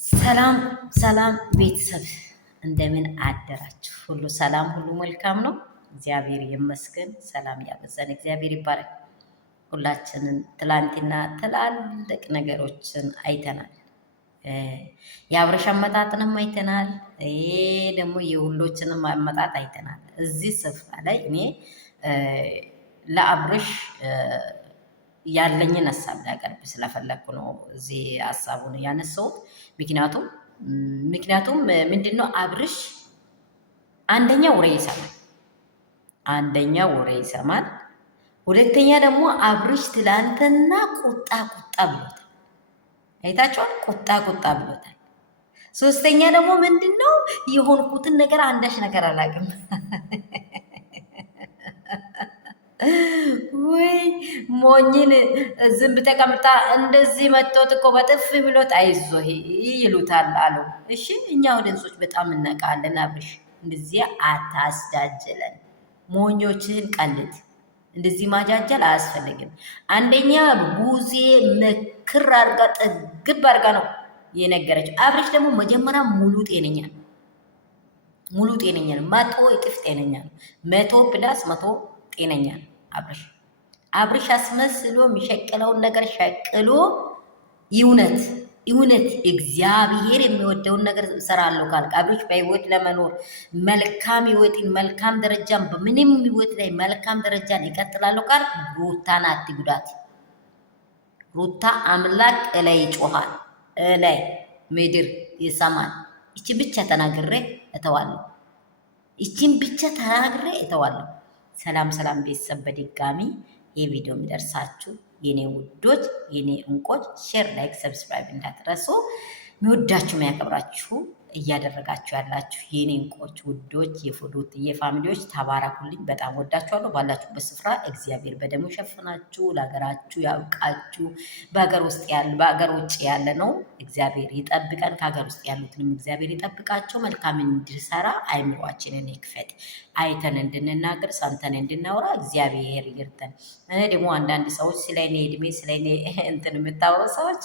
ሰላም ሰላም ቤተሰብ እንደምን አደራችሁ? ሁሉ ሰላም፣ ሁሉ መልካም ነው። እግዚአብሔር ይመስገን። ሰላም ያበዛን እግዚአብሔር ይባረክ። ሁላችንን ትላንትና ትላልቅ ነገሮችን አይተናል። የአብረሽ አመጣጥንም አይተናል። ይሄ ደግሞ የሁሎችንም አመጣጥ አይተናል። እዚህ ስፍራ ላይ እኔ ለአብረሽ ያለኝን ሀሳብ ላቀርብ ስለፈለግኩ ነው እዚህ ሀሳቡን ያነሳሁት። ምክንያቱም ምንድነው አብርሽ አንደኛ ወሬ ይሰማል። ሁለተኛ ደግሞ አብርሽ ትላንትና ቁጣ ብሎታል። አይታችኋል? ቁጣ ብሎታል። ሶስተኛ ደግሞ ምንድነው የሆንኩትን ነገር አንዳች ነገር አላውቅም ወይ ሞኝን ዝም ተቀምጣ እንደዚህ መጥቶት እኮ በጥፍ ብሎት አይዞህ ይሉታል አለው። እሺ እኛ ወደንሶች በጣም እናውቃለን። አብርሽ እንደዚህ አታስጃጅለን፣ ሞኞችህን ቀልድ። እንደዚህ ማጃጀል አያስፈልግም። አንደኛ ቡዜ ምክር አርጋ ጥግብ አርጋ ነው የነገረችው። አብርሽ ደግሞ መጀመሪያ ሙሉ ጤነኛ ነው። መቶ እጥፍ ጤነኛ ነው። 100+100 ጤነኛ ነው። አብርሽ አስመስሎ የሚሸቅለውን ነገር ሸቅሎ እውነት እግዚአብሔር የሚወደውን ነገር እሰራለሁ ካልክ አብርሽ በህይወት ለመኖር መልካም ህይወትን መልካም ደረጃን በምንም ህይወት ላይ መልካም ደረጃን ይቀጥላለሁ ካልክ ሩታን አትጉዳት። ሩታ አምላክ እላይ ይጮሃል፣ እላይ ምድር ይሰማል። ይችን ብቻ ተናግሬ እተዋለሁ። ሰላም ቤተሰብ፣ በድጋሚ የቪዲዮ የሚደርሳችሁ የኔ ውዶች፣ የኔ እንቆች፣ ሼር፣ ላይክ፣ ሰብስክራይብ እንዳትረሱ። የሚወዳችሁ የሚያከብራችሁ እያደረጋችሁ ያላችሁ የኔ እንቆች፣ ውዶች፣ የፎዶት የፋሚሊዎች ተባረኩልኝ። በጣም ወዳችኋለሁ። ባላችሁበት ስፍራ እግዚአብሔር በደሙ ሸፍናችሁ ለሀገራችሁ ያብቃችሁ። በሀገር ውጭ ያለ ነው እግዚአብሔር ይጠብቀን። ከሀገር ውስጥ ያሉትንም እግዚአብሔር ይጠብቃቸው። መልካም እንድሰራ አይምሯችንን ይክፈት። አይተን እንድንናገር ሰምተን እንድናወራ እግዚአብሔር ይርተን። እኔ ደግሞ አንዳንድ ሰዎች ስለ እኔ እድሜ ስለ እኔ እንትን የምታወሩ ሰዎች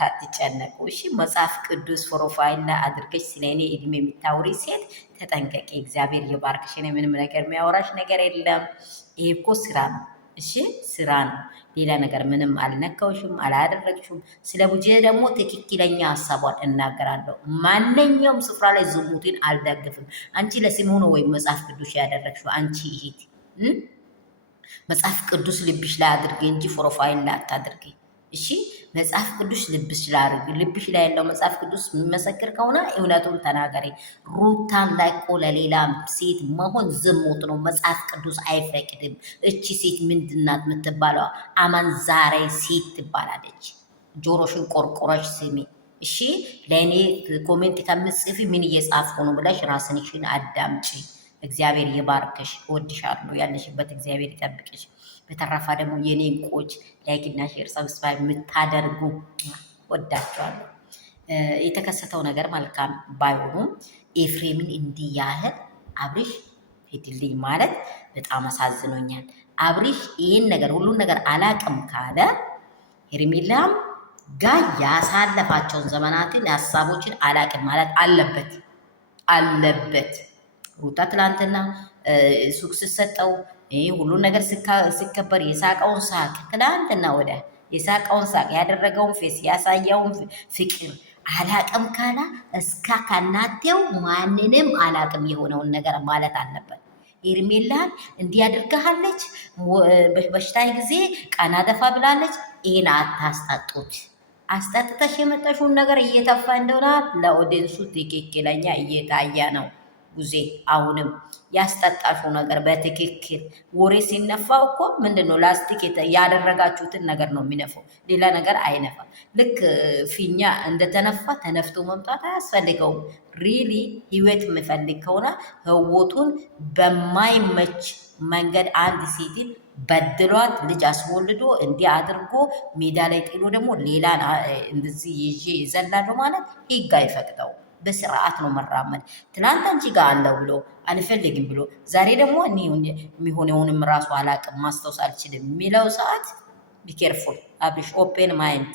አትጨነቁ እሺ። መጽሐፍ ቅዱስ ፕሮፋይል ላይ አድርገሽ ስለ እኔ እድሜ የምታወሪ ሴት ተጠንቀቂ። እግዚአብሔር የባርክሽ። እኔ ምንም ነገር የሚያወራሽ ነገር የለም። ይሄ እኮ ስራ ነው። እሺ ስራ ነው። ሌላ ነገር ምንም አልነካውሽም፣ አላደረግሽም። ስለ ቡጄ ደግሞ ትክክለኛ ሀሳቧን እናገራለሁ። ማንኛውም ስፍራ ላይ ዝሙትን አልደግፍም። አንቺ ለስሙ ነው ወይም መጽሐፍ ቅዱስ ያደረግሽው አንቺ ይሄት መጽሐፍ ቅዱስ ልብሽ ላይ አድርጌ እንጂ ፕሮፋይል ላይ አታድርጌ። እሺ መጽሐፍ ቅዱስ ልብሽ ላይ አድርጌ። ልብሽ ላይ ያለው መጽሐፍ ቅዱስ የሚመሰክር ከሆነ እውነቱን ተናገሪ። ሩታን ላይ እኮ ለሌላ ሴት መሆን ዝሙት ነው። መጽሐፍ ቅዱስ አይፈቅድም። እቺ ሴት ምንድናት የምትባለው? አመንዛሬ ሴት ትባላለች። ጆሮሽን ቆርቆረሽ ስሚ እሺ። ለእኔ ኮሜንት ከምጽፊ ምን እየጻፍኩ ነው ብለሽ ራስንሽን አዳምጪ። እግዚአብሔር ይባርክሽ። እወድሻለሁ። ያለሽበት እግዚአብሔር ይጠብቅሽ። በተረፋ ደግሞ የኔ እንቆች ላይክና ሼር ሰብስክራይብ የምታደርጉ ወዳችኋለሁ። የተከሰተው ነገር መልካም ባይሆኑም ኤፍሬምን እንዲህ ያህል አብርሽ ሄድልኝ ማለት በጣም አሳዝኖኛል። አብርሽ ይህን ነገር ሁሉን ነገር አላቅም ካለ ሄርሜላም ጋር ያሳለፋቸውን ዘመናትን ሀሳቦችን አላቅም ማለት አለበት። ሩታ ትላንትና ሱቅ ስትሰጠው ሁሉን ነገር ሲከበር የሳቀውን ሳቅ ትላንትና ወዲያ የሳቀውን ሳቅ ያደረገውን ፌስ ያሳየውን ፍቅር አላቅም ካላ እስከ ከናቴው ማንንም አላቅም የሆነውን ነገር ማለት አለበት። ሄርሜላን እንዲያደርጋለች በሽታይ ጊዜ ቀና ደፋ ብላለች። ይህን አታስጣጡት። አስጠጥተሽ የመጣሽውን ነገር እየተፋ እንደሆነ ለኦዲየንሱ ትክክለኛ እየታየ ነው። ጉዜ አሁንም ያስጠጣሽው ነገር በትክክል ወሬ ሲነፋው እኮ ምንድነው ላስቲክ ያደረጋችሁትን ነገር ነው የሚነፋው፣ ሌላ ነገር አይነፋም። ልክ ፊኛ እንደተነፋ ተነፍቶ መምጣት አያስፈልገውም። ሪሊ ህይወት የምፈልግ ከሆነ ህይወቱን በማይመች መንገድ አንድ ሴትን በድሏት ልጅ አስወልዶ እንዲህ አድርጎ ሜዳ ላይ ጥሎ ደግሞ ሌላ እንደዚህ ይዤ ይዘላለሁ ማለት ህግ አይፈቅደው። በስርዓት ነው መራመድ። ትናንት አንቺ ጋር አለው ብሎ አልፈልግም ብሎ ዛሬ ደግሞ እኔ የሚሆነውንም ራሱ አላቅም ማስታወስ አልችልም የሚለው ሰዓት ቢኬርፉል አብርሽ ኦፔን ማይንድ